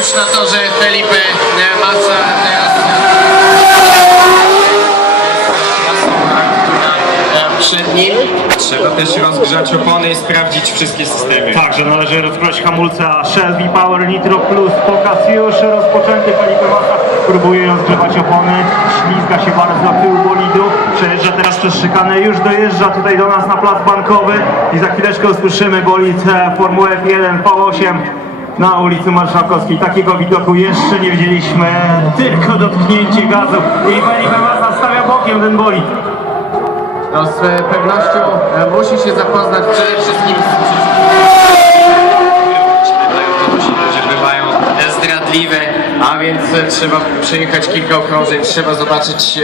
już na torze Felipe e, Massa. Teraz e, przed nim. Trzeba też rozgrzać opony i sprawdzić wszystkie systemy. Także należy rozkroić hamulca Shelby Power Nitro Plus. Pokaz już rozpoczęty. Felipe Massa próbuje rozgrzewać opony. Ślizga się bardzo do tyłu bolidu. Przejeżdża teraz przez szykanę. Już dojeżdża tutaj do nas na plac bankowy. I za chwileczkę usłyszymy bolid e, Formuły F1 V8 na ulicy Marszałkowskiej. Takiego widoku jeszcze nie widzieliśmy. Tylko dotknięcie gazu. I Felipe Massa stawia bokiem ten bolid. No, z e, pewnością e, musi się zapoznać przede wszystkim z że bywają zdradliwe, a więc e, trzeba przejechać kilka okrążeń, trzeba zobaczyć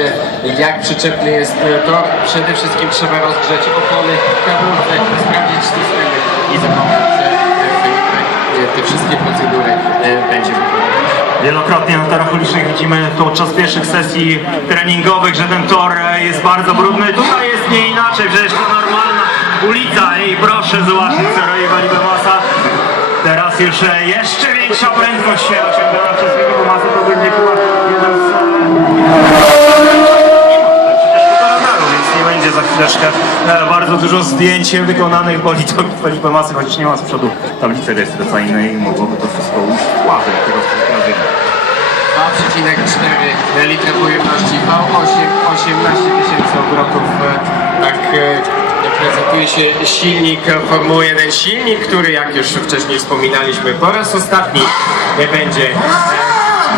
jak przyczepny jest tor. Przede wszystkim trzeba rozgrzać opony, hamulce, sprawdzić systemy i zapomnieć, że e, Felipe e, te wszystkie procedury e, będzie. Wielokrotnie na torach ulicznych widzimy podczas pierwszych sesji treningowych, że ten tor e, jest bardzo brudny. Tutaj jest nie inaczej, przecież to normalna ulica i proszę zobaczyć co robi Felipe Massa. Teraz już e, jeszcze większa prędkość się osiągana przez Felipe Massa, to będzie chyba jeden z... e, Przecież to radaru, więc nie będzie za chwileczkę e, bardzo dużo zdjęć wykonanych bolidowi Felipe Massa, chociaż nie ma z przodu tablicy rejestracyjnej mogłoby to wszystko ławy jakiegoś sprawienia. 2,4 litra pojemności V8, 18 tysięcy obrotów. e, Tak e, prezentuje się silnik Formuły 1. Silnik, który jak już wcześniej wspominaliśmy, po raz ostatni nie będzie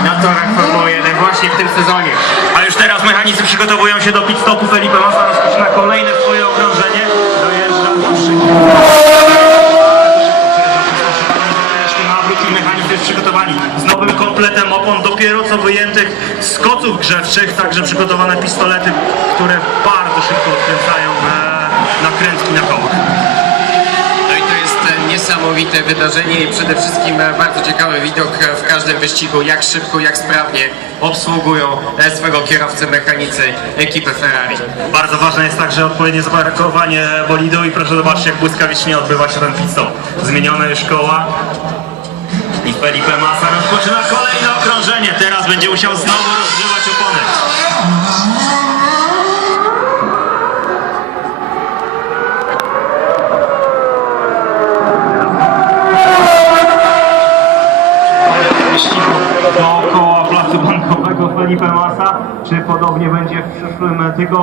na torach Formuły 1 właśnie w tym sezonie. A już teraz mechanicy przygotowują się do pit stopu. Felipe Massa rozpoczyna kolejne swoje okrążenie. Dojeżdża do szyku. Nawrót i mechanicy z nowym kompletem opon, dopiero co wyjętych z koców grzewczych, także przygotowane pistolety, które bardzo szybko odkręcają e, nakrętki na kołach. No i to jest niesamowite wydarzenie i przede wszystkim e, bardzo ciekawy widok e, w każdym wyścigu, jak szybko, jak sprawnie obsługują swego kierowcę mechanicy ekipy Ferrari. Bardzo ważne jest także odpowiednie zaparkowanie bolidu i proszę zobaczyć jak błyskawicznie odbywa się ten pit stop. Zmienione już koła i Felipe Massa rozpoczyna kolejne okrążenie. Teraz będzie musiał znowu rozgrzewać opony. Dookoła placu bankowego Felipe Massa. Czy podobnie będzie w przyszłym tygodniu?